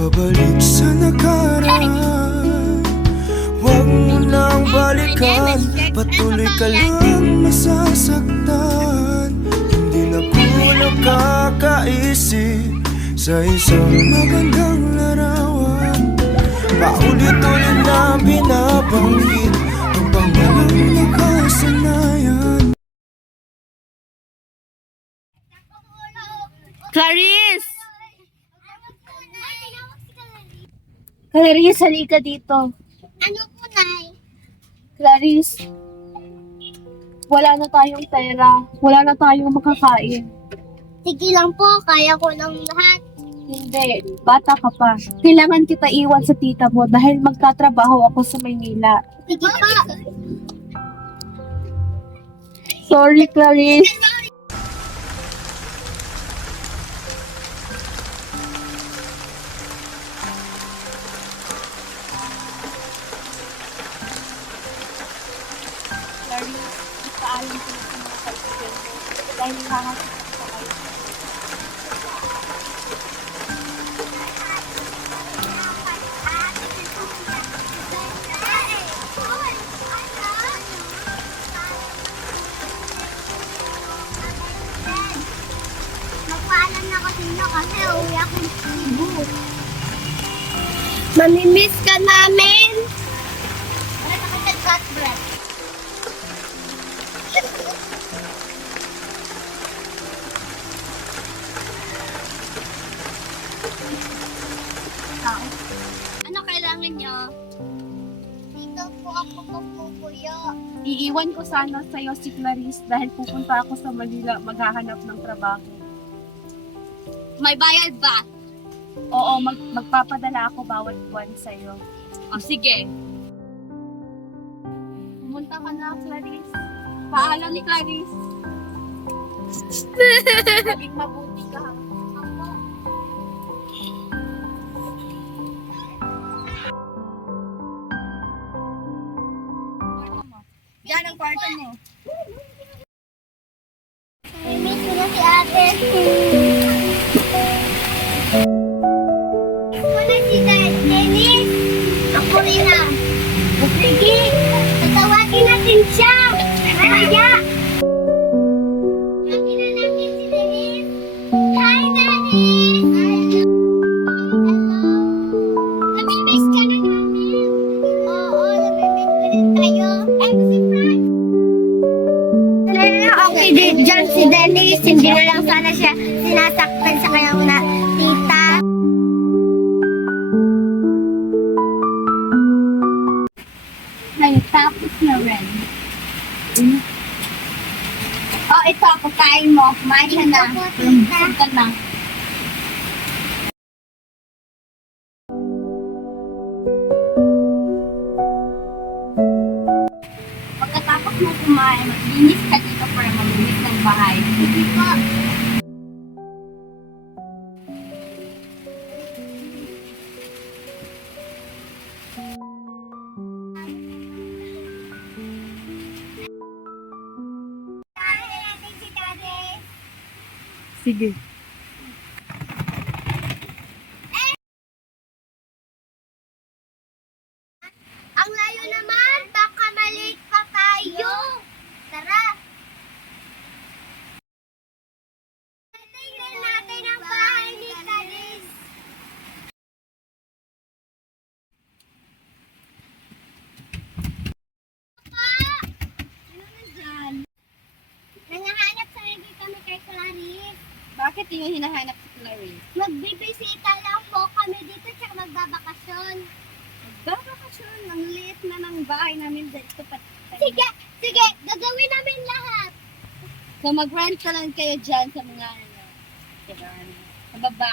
pabalik sa nakaraan. Huwag mo nang balikan, patuloy ka lang masasaktan. Hindi na ko nakakaisip sa isang magandang larawan. Paulit-ulit na binabanggit ang pangalang nakasanayan. Clarice! Clarice, halika dito. Ano po, Nay? Clarice, wala na tayong pera. Wala na tayong makakain. Sige lang po, kaya ko lang lahat. Hindi, bata ka pa. Kailangan kita iwan sa tita mo dahil magtatrabaho ako sa Maynila. Sige po. Sorry, Clarice. Clarice, paalam ko na sa mga kaibigan mo dahil nakakasip sa kayo. Magpaalam na ako sa inyo kasi uwi ako ng Cebu. Mamimiss ka namin. Wala na kita cut breath. Ano kailangan niyo? Dito po ako mapupuyo. Iiwan ko sana sa'yo si Clarice dahil pupunta ako sa Manila maghahanap ng trabaho. May bayad ba? Oo, magpapadala ako bawat buwan sa'yo. O sige. Pumunta ka na, Clarice. Paalam ni Clarice. Maging mabuti ka. Yan ang kwarto mo. Mamimiss ko na si ate. Ako na si Dennis. Ako rin na. Sige, tatawagin natin siya. Kaya. Tawagin na natin si Dennis. Hi, Dennis. Hello. Namimiss ka na namin. Oo, namimiss ko rin tayo. I'm surprised. Okay, dyan si Dennis. Hindi na lang sana siya sinasaktan sa kanyang na tita. Ay, tapos na rin. Oh, ito, pagkain mo. Kumain ka na. Opo, tita. Busog ka na. Pagkatapos mo kumain, maglinis ka dito para malinis ng bahay. Sige po. Tawagin natin si Daddy. Sige. Ang layo naman, baka malate pa tayo. Tara. Tingnan natin ang bahay ni Clarice. Ano nandyan? Nangahanap sa hindi kami kay Clarice. Bakit yung hinahanap si Clarice? Magbibisita lang po kami dito tsaka magbabakasyon. Babakasyon, ang liit na ng bahay namin dito pa. Sige, sige, gagawin namin lahat. So mag-rent ka lang kayo dyan sa mga sa baba.